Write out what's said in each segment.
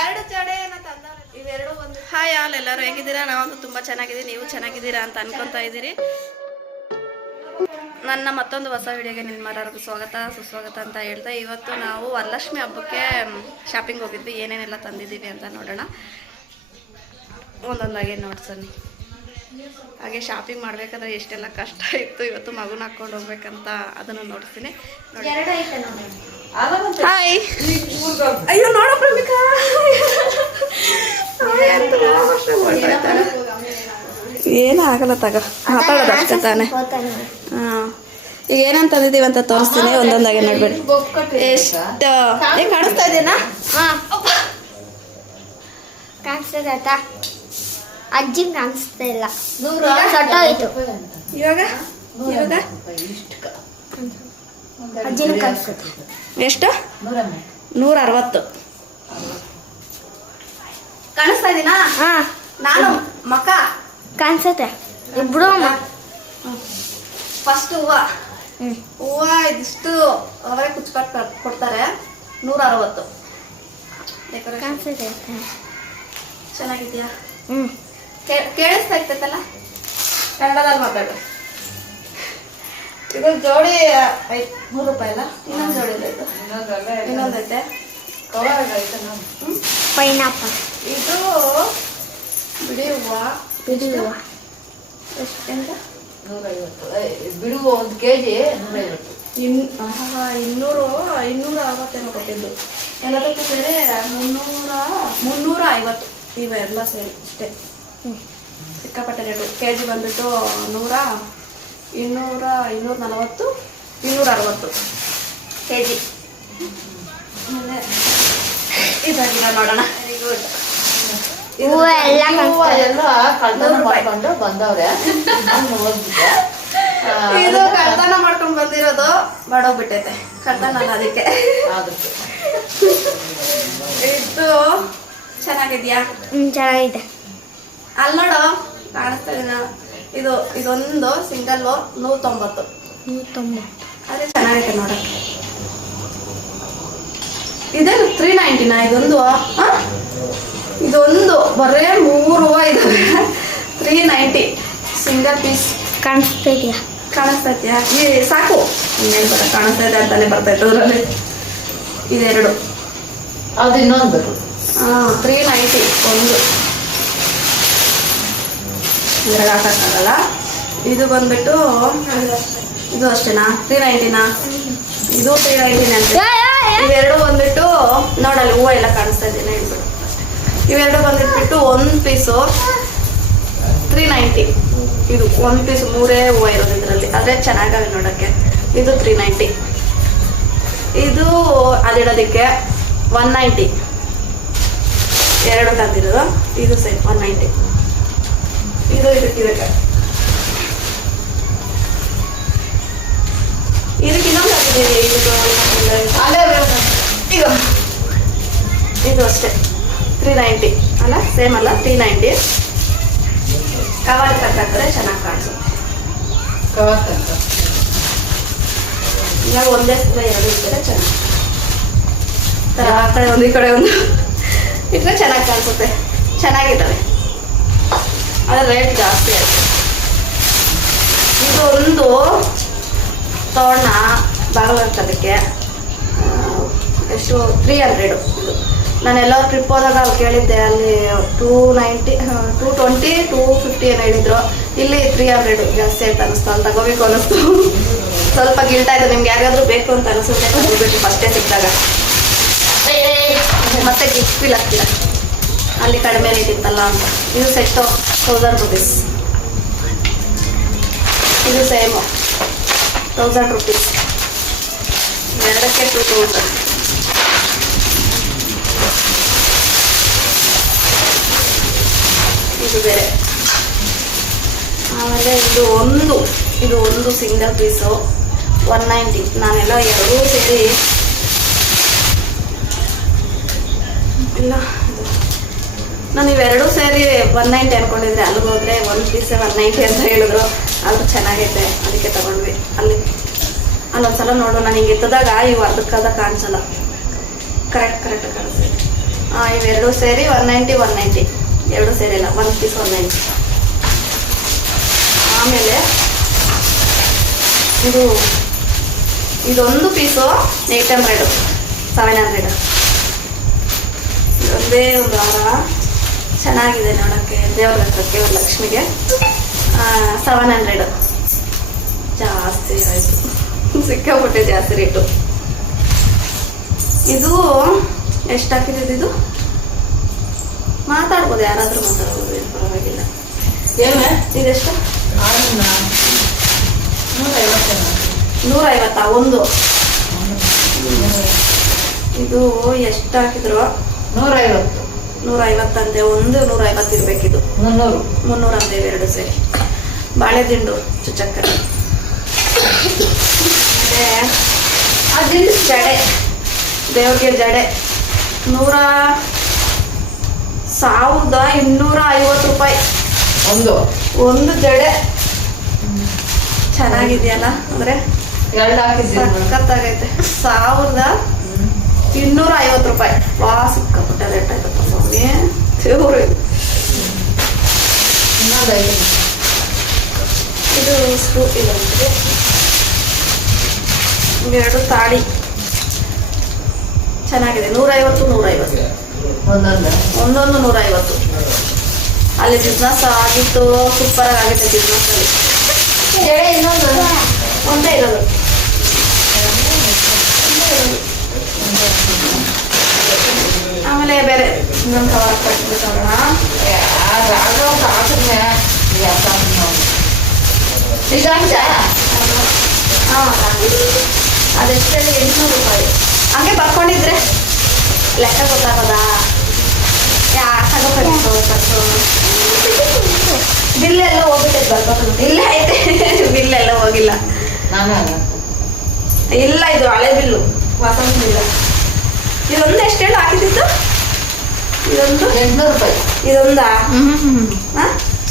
ಎರಡು ಜಡೆ ಇವೆರಡು ಒಂದು. ಹಾಯ್ ಆಲ್, ಎಲ್ಲರೂ ಹೇಗಿದ್ದೀರಾ? ನಾವಂತೂ ತುಂಬ ಚೆನ್ನಾಗಿದ್ದೀವಿ, ನೀವು ಚೆನ್ನಾಗಿದ್ದೀರಾ ಅಂತ ಅನ್ಕೊತಾ ಇದ್ದೀರಿ. ನನ್ನ ಮತ್ತೊಂದು ಹೊಸ ವಿಡಿಯೋಗೆ ನಿಮ್ಮೆಲ್ಲರಿಗೂ ಸ್ವಾಗತ ಸುಸ್ವಾಗತ ಅಂತ ಹೇಳ್ತಾ, ಇವತ್ತು ನಾವು ವರಲಕ್ಷ್ಮಿ ಹಬ್ಬಕ್ಕೆ ಶಾಪಿಂಗ್ ಹೋಗಿದ್ವಿ. ಏನೇನೆಲ್ಲ ತಂದಿದ್ದೀವಿ ಅಂತ ನೋಡೋಣ, ಒಂದೊಂದಾಗೆ ನೋಡ್ಸನ್ನಿ. ಹಾಗೆ ಶಾಪಿಂಗ್ ಮಾಡಬೇಕಾದ್ರೆ ಎಷ್ಟೆಲ್ಲ ಕಷ್ಟ ಇತ್ತು, ಇವತ್ತು ಮಗುನ ಹಾಕ್ಕೊಂಡು ಹೋಗ್ಬೇಕಂತ ಅದನ್ನು ನೋಡ್ತೀನಿ. ಹಾಯ್, ಅಯ್ಯೋ ನೋಡೋ ಪ್ರಮಿಕಾ, ಏನೂ ಆಗಲ್ಲ ತಗ, ಮಾತಾಡೋದು ಅಷ್ಟೇ ತಾನೆ. ಹಾಂ, ಈಗ ಏನಂತ ತಂದಿದ್ದೀವಿ ಅಂತ ತೋರಿಸ್ತೀನಿ, ಒಂದೊಂದಾಗೆ ನೋಡ್ಬೇಡಿ. ಎಷ್ಟು ಏನು ಕಾಣಿಸ್ತಾ ಇದೆಯಾ? ಹಾಂ ಕಾಣಿಸ್ತದೆ ಆಯ್ತಾ? ಅಜ್ಜಿ ಕಾಣಿಸ್ತಾ ಇಲ್ಲ, ಸೊಟ್ಟೋಯ್ತು. ಇವಾಗ ಇವಾಗ ಅಜ್ಜಿನ ಕಾಣಿಸ್ತದೆ. ಎಷ್ಟು? 160 ಕಾಣಿಸ್ತಾ ಇದೀನಾ? ಹಾಂ, ನಾನು ಮಕ್ಕ ಕಾಣಿಸುತ್ತೆ ಇಬ್ರು. ಫಸ್ಟ್ ಹೂವು ಇದಿಷ್ಟು ಅವರೇ ಕುಚ್ಕಟ್ಟು ಕೊಡ್ತಾರೆ. 160 ಕಾಣಿಸುತ್ತೆ. ಚೆನ್ನಾಗಿದ್ಯಾ? ಹ್ಞೂ, ಕೇಳಿಸ್ತಾ ಇರ್ತೈತಲ್ಲ, ಕನ್ನಡದಲ್ಲಿ ಮಾತಾಡು. ಇದು ಜೋಡಿ 3 ರೂಪಾಯಿ ಅಲ್ಲ? ಇನ್ನೊಂದು ಜೋಡಿ ಐತೆ, ಇನ್ನೊಂದೈತೆ ಪೈನಾಪಲ್. ಇದು ಬಿಡಿ ಹೂವು. ಬಿಡಿ ಹೂವು ಎಷ್ಟು ಎಂತ? 150. ಬಿಡುವ 1 kg 150. 260 ಕೊಟ್ಟಿದ್ದು. ಎಲ್ಲದಕ್ಕೂ ಸೇರಿ 350 ಇವೆಲ್ಲ ಸೇರಿ ಅಷ್ಟೇ. ಸಿಕ್ಕಾಪಟ್ಟೆ ರೇಟು. ಕೆಜಿ ಬಂದ್ಬಿಟ್ಟು 100, 200, 240, 260 ಕೆಜಿ. ಆಮೇಲೆ ಇದಾಗಿಲ್ಲ ನೋಡೋಣ. Very good. ಹೂವು ಎಲ್ಲ ಕಳ್ತನ ಮಾಡ್ಕೊಂಡು ಬಂದವ್ರೆ. ಇದು ಕಳ್ತನ ಮಾಡ್ಕೊಂಡು ಬಂದಿರೋದು, ಬಡೋಗ್ಬಿಟ್ಟೈತೆ. ಕಳ್ತನ ಅಲ್ಲ ಅದಕ್ಕೆ. ಇದು ಚೆನ್ನಾಗಿದ್ಯಾ? ಚೆನ್ನಾಗಿದೆ. ಅಲ್ಲಿ ನೋಡು, ಕಾಣಿಸ್ತಾ ಇದೀನಾ? ಇದೊಂದು ಸಿಂಗಲ್ 190. 190 ಅದೇ ಚೆನ್ನಾಗೈತೆ ನೋಡಕ್ಕೆ. ಇದೇ 390 ಇದೊಂದು. ಇದೊಂದು ಬರೇ 3 ಹೂವು ಇದಾವೆ. 390 ಸಿಂಗಲ್ ಪೀಸ್. ಕಾಣಿಸ್ತಾ ಇದೆಯಾ? ಕಾಣಿಸ್ತಾ ಇದೆಯಾ? ಈ ಸಾಕು, ಇನ್ನೇನು ಬರ ಕಾಣಿಸ್ತಾ ಇದೆ ಅಂತಾನೆ ಬರ್ತೈತೆ ಅದರಲ್ಲಿ. ಇದೆರಡು, ಅದು ಇನ್ನೊಂದು. 390 ಒಂದು. ಎರಡು ಹಾಕೋಕ್ಕಾಗಲ್ಲ. ಇದು ಬಂದ್ಬಿಟ್ಟು ಇದು ಅಷ್ಟೇನಾ? 390ನಾ? ಇದು 390 ಅಂತ. ಇವೆರಡು ಬಂದ್ಬಿಟ್ಟು ನೋಡಲ್ಲಿ ಹೂವು ಎಲ್ಲ ಕಾಣಿಸ್ತಾ ಇದೆಯಾ ಹೇಳ್ಬಿಟ್ಟು ಅಷ್ಟೇ. ಇವೆರಡು ಬಂದ್ಬಿಟ್ಟು ಒಂದು ಪೀಸು 390. ಇದು ಒಂದು ಪೀಸ್ 3 ಹೂವು ಇರೋದು ಇದರಲ್ಲಿ, ಆದರೆ ಚೆನ್ನಾಗವೆ ನೋಡೋಕ್ಕೆ. ಇದು 390. ಇದು ಅದಿಡೋದಕ್ಕೆ 190. ಎರಡು ತಂದಿರೋದು. ಇದು ಸೇಮ್ 190. ಇದು ಇದಕ್ಕೆ ಇನ್ನೊಂದು ಹಾಕಿದ್ದೀವಿ. ಇದು ಅಷ್ಟೇ 390 ಅಲ್ಲ? ಸೇಮ್ ಅಲ್ಲ? 390. ಕವರ್ ಕಟ್ಟಾಕಿದ್ರೆ ಚೆನ್ನಾಗಿ ಕಾಣಿಸುತ್ತೆ. ಇವಾಗ ಒಂದೇ ಸಲ ಎರಡು ಇಟ್ಟರೆ ಚೆನ್ನಾಗಿ, ಥರ ಆ ಕಡೆ ಒಂದು ಈ ಕಡೆ ಒಂದು ಇಟ್ಟರೆ ಚೆನ್ನಾಗಿ ಕಾಣಿಸುತ್ತೆ. ಚೆನ್ನಾಗಿದ್ದಾವೆ, ಆದರೆ ರೇಟ್ ಜಾಸ್ತಿ ಆಯಿತು. ಇದು ಒಂದು ತೋರಣ ಬಾಗಿಲು ಹಾಕೋದಕ್ಕೆ ಎಷ್ಟು? 300. ಇದು ನಾನೆಲ್ಲ ಟ್ರಿಪ್ ಹೋದಾಗ ಅಲ್ಲಿ ಕೇಳಿದ್ದೆ, ಅಲ್ಲಿ 220, 250 ಏನು ಹೇಳಿದ್ರು. ಇಲ್ಲಿ 300 ಜಾಸ್ತಿ ಆಯ್ತು ಅನ್ನಿಸ್ತು. ಅಂತ ತಗೋಬೇಕು ಅನ್ನಿಸ್ತು. ಸ್ವಲ್ಪ ಗಿಲ್ಟ್ ಆಯಿತು. ನಿಮ್ಗೆ ಯಾರಾದರೂ ಬೇಕು ಅಂತ ಅನಿಸುತ್ತೆ ತಗೋಬೇಕು ಫಸ್ಟೇ ಸಿಕ್ಕಿದಾಗ, ಮತ್ತೆ ಗಿಫ್ಟ್ ಫೀಲ್ ಆಗ್ತಿಲ್ಲ. ಅಲ್ಲಿ ಕಡಿಮೆ ರೇಟ್ ಇತ್ತಲ್ಲ ಅಂತ. ಇದು ಸೆಟ್ಟು 1000 ರೂಪೀಸ್. ಇದು ಸೇಮು 1000 ರೂಪೀಸ್. ಎರಡಕ್ಕೆ 2000. ಇದು ಬೇರೆ. ಆಮೇಲೆ ಇದು ಒಂದು ಸಿಂಗಲ್ ಪೀಸು 190. ನಾನೆಲ್ಲ ಎರಡೂ ಸೇರಿ ಇಲ್ಲ, ನಾನು ಇವೆರಡೂ ಸೇರಿ 190 ಅನ್ಕೊಂಡಿದ್ರೆ, ಅಲ್ಲಿಗೆ ಹೋದರೆ ಒಂದು ಪೀಸೇ 190 ಅಂತ ಹೇಳಿದ್ರು. ಅದು ಚೆನ್ನಾಗೈತೆ, ಅದಕ್ಕೆ ತಗೊಂಡ್ವಿ. ಅಲ್ಲೊಂದ್ಸಲ ನೋಡು, ನಾನು ಹಿಂಗೆ ಎತ್ತದಾಗ ಇವು ಅರ್ಧಕ್ಕದ ಕಾಣಿಸಲ್ಲ. ಕರೆಕ್ಟ್ ಕಾಣಿಸ್ತದೆ. ಇವೆರಡು ಸೇರಿ 190 ಎರಡು ಸೇರಿ ಇಲ್ಲ, 1 ಪೀಸ್ 190. ಆಮೇಲೆ ಇದೊಂದು ಪೀಸು 800 700. ಇದೊಂದೇ ಒಂದು ಹಾರ ಚೆನ್ನಾಗಿದೆ ನೋಡೋಕ್ಕೆ, ದೇವರ ಹತ್ರಕ್ಕೆ ಲಕ್ಷ್ಮಿಗೆ. 700 ಜಾಸ್ತಿ ಆಯಿತು, ಸಿಕ್ಕಾಪಟ್ಟೆ ಜಾಸ್ತಿ ರೇಟು. ಇದು ಎಷ್ಟು ಹಾಕಿದ್ದು? ಇದು ಮಾತಾಡ್ಬೋದು, ಯಾರಾದರೂ ಮಾತಾಡ್ಬೋದು, ಏನು ಪರವಾಗಿಲ್ಲ. ಏನೇ ಇದೆಷ್ಟು? 150 ಒಂದು. ಇದು ಎಷ್ಟು ಹಾಕಿದ್ರು? 150 ಅಂತೆ ಒಂದು, 150 ಇರ್ಬೇಕಿದು. 300 ಅಂತೆ ಇವೆರಡು ಸೇರಿ. ಬಾಳೆದಿಂಡು ಚುಚ್ಚಕ್ಕರೆ, ಮತ್ತೆ ಜಡೆ, ದೇವ್ರಿಗೆ ಜಡೆ 1250 ರೂಪಾಯಿ ಒಂದು ಜಡೆ. ಚೆನ್ನಾಗಿದೆಯಲ್ಲ, ಅಂದ್ರೆ ಸಖತ್ತಾಗೈತೆ. 1250 ರೂಪಾಯಿ. ಸಿಕ್ಕಾಪಟ್ಟೆ ರೇಟ್ ಆಯ್ತಪ್ಪ ಸ್ವಾಮಿ, ದೇವ್ರು. ಇದು ಇದೊಂದು, ಇವೆರಡು ತಾಳಿ ಚೆನ್ನಾಗಿದೆ. 150 ಒಂದೊಂದು 150. ಅಲ್ಲಿ ಬಿಸ್ನೆಸ್ ಆಗಿತ್ತು, ಸೂಪರ್ ಆಗಿದೆ ಬಿಸ್ನೆಸ್ ಅಲ್ಲಿ. ಇನ್ನೊಂದು ಒಂದೇ ಇರೋದು. ಆಮೇಲೆ ಬೇರೆ ಇನ್ನೊಂದು ಕವರ್ ಕೊಟ್ಬಿಟ್ಟೋಣ. ಅದೆಷ್ಟಲ್ಲಿ 800 ರೂಪಾಯಿ. ಹಂಗೆ ಬರ್ಕೊಂಡಿದ್ರೆ ಲೆಕ್ಕ ಗೊತ್ತಾಗೋದಾ? ಬಿಲ್ ಎಲ್ಲ ಹೋಗ್ಬಿಟ್ಟೈತೆ, ಬರ್ಬೋದು. ಇಲ್ಲೇ ಐತೆ ಬಿಲ್ ಎಲ್ಲ ಹೋಗಿಲ್ಲ. ಇಲ್ಲ, ಇದು ಹಳೆ ಬಿಲ್ಲು, ಹೊಸ ಬಿಲ್ಲ. ಇದೊಂದು ಎಷ್ಟು ಹೇಳಿ ಹಾಕಿದ್ದು? ಇದೊಂದು 800 ರೂಪಾಯಿ. ಇದೊಂದಾ?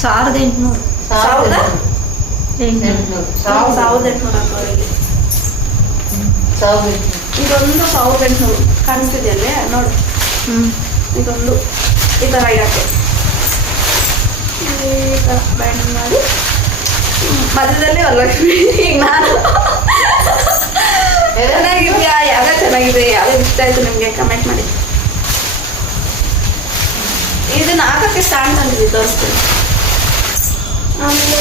1800. 1800 ಹಾಕೋರಿಗೆ. ಇದೊಂದು 1800 ಕಾಣಿಸ್ತಿದೆಯಲ್ಲೇ ನೋಡು. ಇದೊಂದು ಈ ಥರ ಇಡಕ್ಕೆ, ಈ ಥರ ಬ್ಯಾಂಡ್ ಮಾಡಿ ಮಧ್ಯದಲ್ಲಿ ವರಲಕ್ಷ್ಮಿ. ಈಗ ನಾನು ಚೆನ್ನಾಗಿದೆಯಾ, ಯಾವ್ದು ಚೆನ್ನಾಗಿದೆ, ಯಾವ್ದು ಇಷ್ಟ ಆಯ್ತು ನಿಮಗೆ ಕಮೆಂಟ್ ಮಾಡಿ. ಇದನ್ನ ಹಾಕಕ್ಕೆ ಸ್ಟ್ಯಾಂಡ್ ತಂದಿದ್ವಿ, ತೋರಿಸ್ತೀನಿ. ಆಮೇಲೆ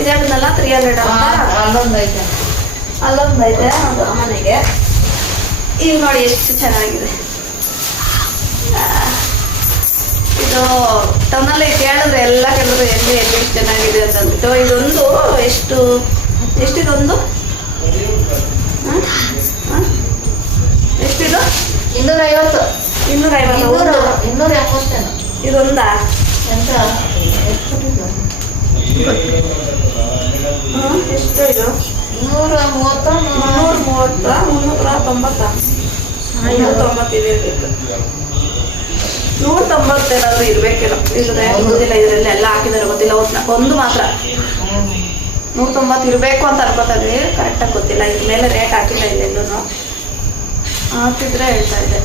ಇದು ಹೇಳಿದ್ನಲ್ಲ 300 ಅಂತ. ಅಲ್ಲೊಂದೈತೆ ಒಂದು ಮನೆಗೆ. ಈಗ ನೋಡಿ ಎಷ್ಟು ಚೆನ್ನಾಗಿದೆ. ಇದು ಟೌನಲ್ಲಿ ಕೇಳಿದ್ರೆ ಎಲ್ಲ ಕೇಳಿದ್ರು ಎಲ್ಲಿ ಎಷ್ಟು ಚೆನ್ನಾಗಿದೆ ಅಂತಂದ್ಬಿಟ್ಟು. ಇದೊಂದು ಎಷ್ಟಿದೊಂದು ಎಷ್ಟಿದು? 250. 250. ಇದೊಂದಾ? ಎಷ್ಟು ಇದು? 130 390 ಇರಬೇಕು. 190 ಏನಾದ್ರು ಇರ್ಬೇಕೇನೋ. ಇದ್ರೆ ಗೊತ್ತಿಲ್ಲ, ಇದರಲ್ಲಿ ಎಲ್ಲ ಹಾಕಿದಾರೆ ಗೊತ್ತಿಲ್ಲ. ಒಂದು ಮಾತ್ರ 190 ಇರಬೇಕು ಅಂತ ಅನ್ಕೋತಾ ಇದ್ವಿ, ಕರೆಕ್ಟಾಗಿ ಗೊತ್ತಿಲ್ಲ. ಇದ್ರ ಮೇಲೆ ರೇಟ್ ಹಾಕಿಲ್ಲ, ಇಲ್ಲೆಲ್ಲೂ ಹಾಕಿದ್ರೆ ಹೇಳ್ತಾ ಇದೆ.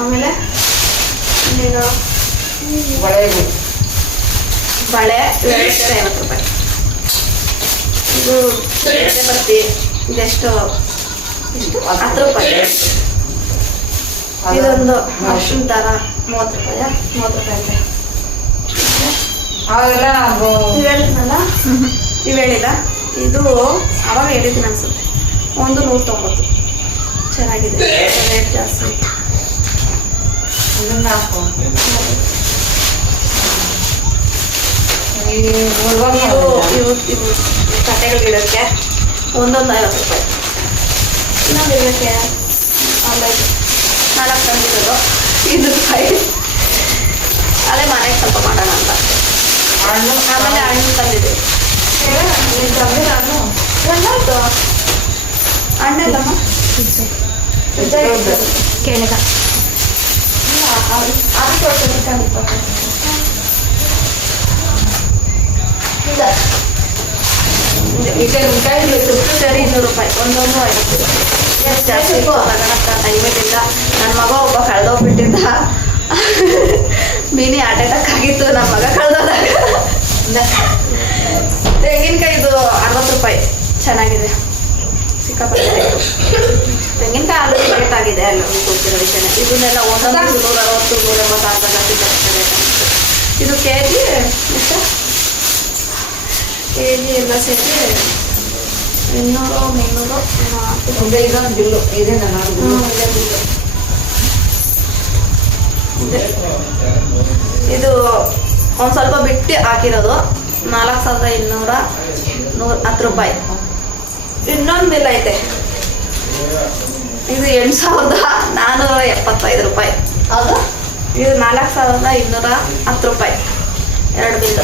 ಆಮೇಲೆ ಇನ್ನೇನು ಬಳೆ 250 ರೂಪಾಯಿ. ಇದು ಬರ್ತಿ, ಇದೆಷ್ಟು? 10 ರೂಪಾಯಿ. ಇದೊಂದು ಅರ್ಶಿನ ದಾರ 30 ರೂಪಾಯಿ. 30 ರೂಪಾಯಿ ಅಂತೆ. ಇವು ಹೇಳಿದ್ನಲ್ಲ, ಇವು ಹೇಳಿಲ್ಲ. ಇದು ಅವಾಗ ಹೇಳಿದ್ದೀನಿ ಅನ್ಸುತ್ತೆ. ಒಂದು 190. ಚೆನ್ನಾಗಿದೆ, ರೇಟ್ ಜಾಸ್ತಿ. ಇವು ಕಟ್ಟೆಗಳಿಡೋಕ್ಕೆ ಒಂದೊಂದು 50 ರೂಪಾಯಿ. ಇನ್ನೊಂದು ಇಡೋಕ್ಕೆ ಆಮೇಲೆ 4 ತಂದಿರೋದು. ಇದು ರೂಪಾಯಿ. ಅಲ್ಲೇ ಮನೆಗೆ ಸ್ವಲ್ಪ ಮಾಡೋಣ ಅಂತ. ಆಮೇಲೆ ಹಣ್ಣು ತಂದಿದ್ದೆ. ಹಣ್ಣಾಯ್ತು, ಹಣ್ಣೆಲ್ಲಮ್ಮ ಕೆಳಗ ಸರಿ 200 ರೂಪಾಯಿ ಒಂದೊಂದು 50 ರೂಪಾಯಿ ಜಾಸ್ತಿ ತಗೋಣಕ್ಕ ಟೈಮಿಲ್ಲ. ನನ್ನ ಮಗ ಒಬ್ಬ ಕಳೆದೋಗ್ಬಿಟ್ಟಿದ್ದ. ಮಿನಿ ಹಾರ್ಟ್ ಅಟ್ಯಾಕ್ ಆಗಿತ್ತು ನಮ್ಮ ಮಗ ಕಳೆದೋದಾಗ. ತೆಂಗಿನಕಾಯಿ ಇದು 60 ರೂಪಾಯಿ. ಚೆನ್ನಾಗಿದೆ ಸಿಕ್ಕಾಪಟ್ಟೆ. ತೆಂಗಿನಕಾಯಿ ಆಲ್ರೆಡಿ ರೇಟ್ ಆಗಿದೆ ಅಲ್ಲಿ ಗೊತ್ತಿರೋ ವಿಷಯ. ಇದನ್ನೆಲ್ಲ ಒಂದೊಂದು 160 180 ಆ ಥರ ಸಿಕ್ಕಾಪಟ್ಟೆ. ಇದು ಕೆ ಜಿ ಎಷ್ಟು? ಕೆ ಜಿ ಎಲ್ಲ ಸೇರಿ 200 300 ಇದೊಂದು ಬಿಲ್ಲು ಇದೆ ನಾನು ಇದು ಒಂದು ಸ್ವಲ್ಪ ಬಿಟ್ಟು ಹಾಕಿರೋದು 4210 ರೂಪಾಯಿ. ಇನ್ನೊಂದು ಬಿಲ್ ಐತೆ, ಇದು 8475 ರೂಪಾಯಿ. ಹೌದಾ? ಇದು 4210 ರೂಪಾಯಿ. 2 ಬಿಲ್.